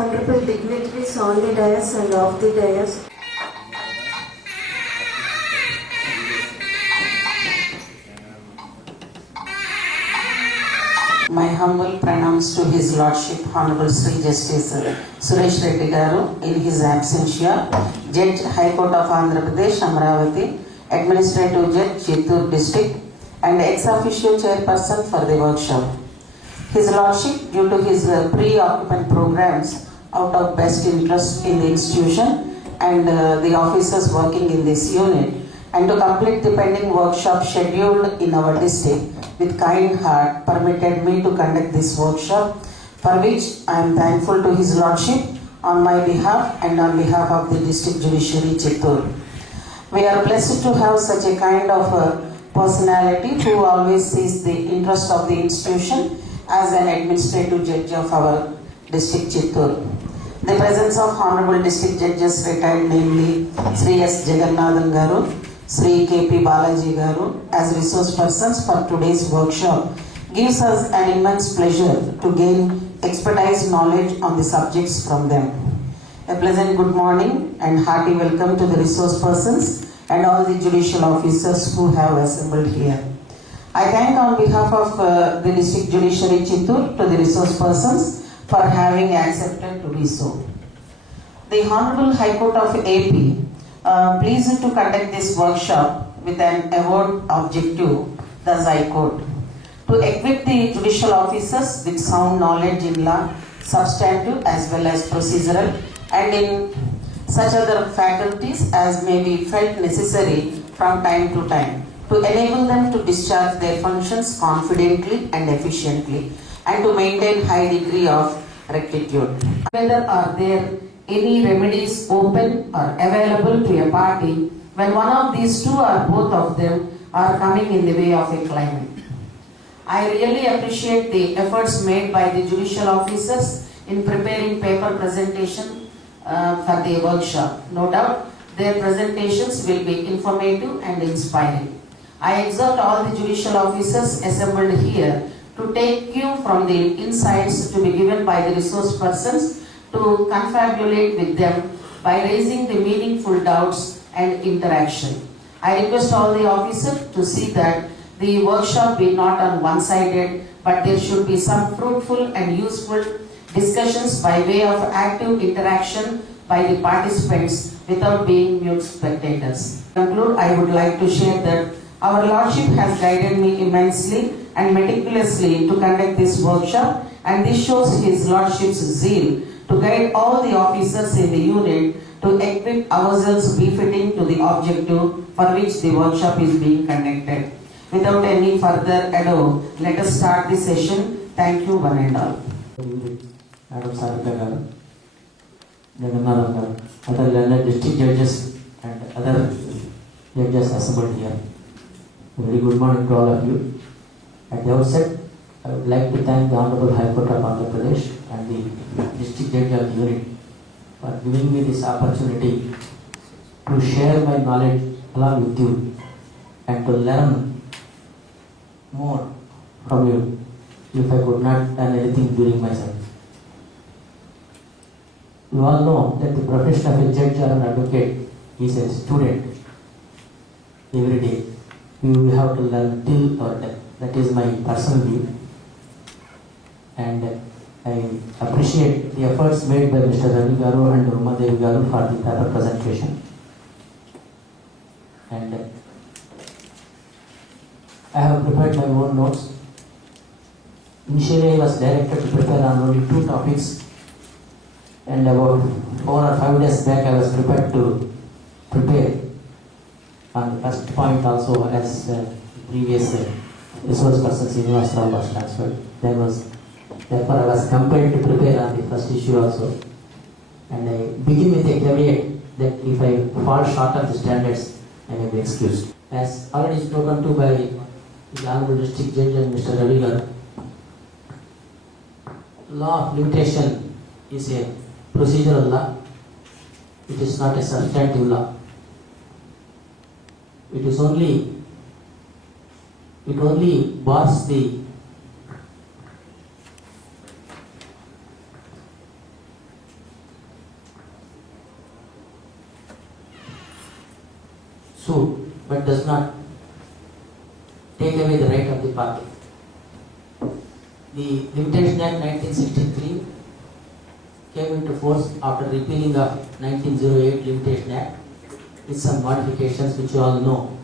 Honorable dignitaries on the dais and off the dais. My humble pranams to His Lordship Honorable Sri Justice Suresh Reddy Garu in his absentia, Judge High Court of Andhra Pradesh, Amravati, Administrative Judge, Chittoor District, and ex-officio chairperson for the workshop. His Lordship, due to his pre-occupant programs out of best interest in the institution and the officers working in this unit, and to complete the pending workshop scheduled in our district, with kind heart permitted me to conduct this workshop, for which I am thankful to His Lordship on my behalf and on behalf of the District Judiciary Chittoor. We are blessed to have such a kind of personality who always sees the interest of the institution as an administrative judge of our district Chittoor. The presence of Honorable District Judges retired, namely Sri S. Jagannathan Garu, Sri K.P. Balaji Garu, as resource persons for today's workshop, gives us an immense pleasure to gain expertise knowledge on the subjects from them. A pleasant good morning and hearty welcome to the resource persons and all the judicial officers who have assembled here. I thank on behalf of the District Judiciary Chittoor to the resource persons for having accepted to be so. The Honorable High Court of AP pleased to conduct this workshop with an award objective, thus I quote, to equip the judicial officers with sound knowledge in law, substantive as well as procedural, and in such other faculties as may be felt necessary from time to time, to enable them to discharge their functions confidently and efficiently, and to maintain high degree of rectitude. Whether are there any remedies open or available to a party when one of these two or both of them are coming in the way of a claimant? I really appreciate the efforts made by the judicial officers in preparing paper presentation for the workshop. No doubt their presentations will be informative and inspiring. I exhort all the judicial officers assembled here to take cue from the insights to be given by the resource persons, to confabulate with them by raising the meaningful doubts and interaction. I request all the officers to see that the workshop be not on one-sided, but there should be some fruitful and useful discussions by way of active interaction by the participants without being mute spectators. To conclude, I would like to share that our Lordship has guided me immensely and meticulously to conduct this workshop, and this shows His Lordship's zeal to guide all the officers in the unit to equip ourselves befitting to the objective for which the workshop is being conducted. Without any further ado, let us start the session. Thank you, one and all. Madam Sarita Garu, Jagannathan Garu, other learned district judges and other judges assembled here. A very good morning to all of you. At the outset, I would like to thank the Honorable High Court of Andhra Pradesh and the District Judge of the unit for giving me this opportunity to share my knowledge along with you and to learn more from you if I could not learn anything during my service. You all know that the profession of a judge or an advocate is a student every day. You have to learn till or death. That is my personal view. And I appreciate the efforts made by Mr. Ravi Garu and Uma Devi Garu for the paper presentation. And I have prepared my own notes. Initially I was directed to prepare on only 2 topics, and about 4 or 5 days back I was prepared to prepare on the first point also, as previous resource person Srinivas Rao was transferred. Therefore I was compelled to prepare on the first issue also. And I begin with a caveat that if I fall short of the standards, I may be excused. As already spoken to by the Honorable District Judge and Mr. Ravi Garu, law of limitation is a procedural law. It is not a substantive law. It only bars the suit but does not take away the right of the party. The Limitation Act 1963 came into force after repealing of 1908 Limitation Act with some modifications which you all know,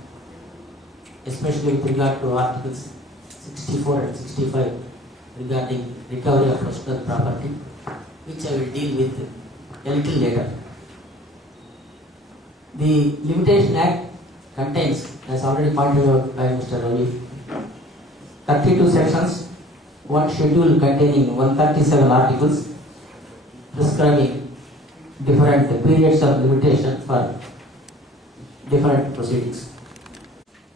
especially with regard to Articles 64 and 65 regarding recovery of personal property, which I will deal with a little later. The Limitation Act contains, as already pointed out by Mr. Ravi, 32 sections, one schedule containing 137 articles prescribing different periods of limitation for different proceedings.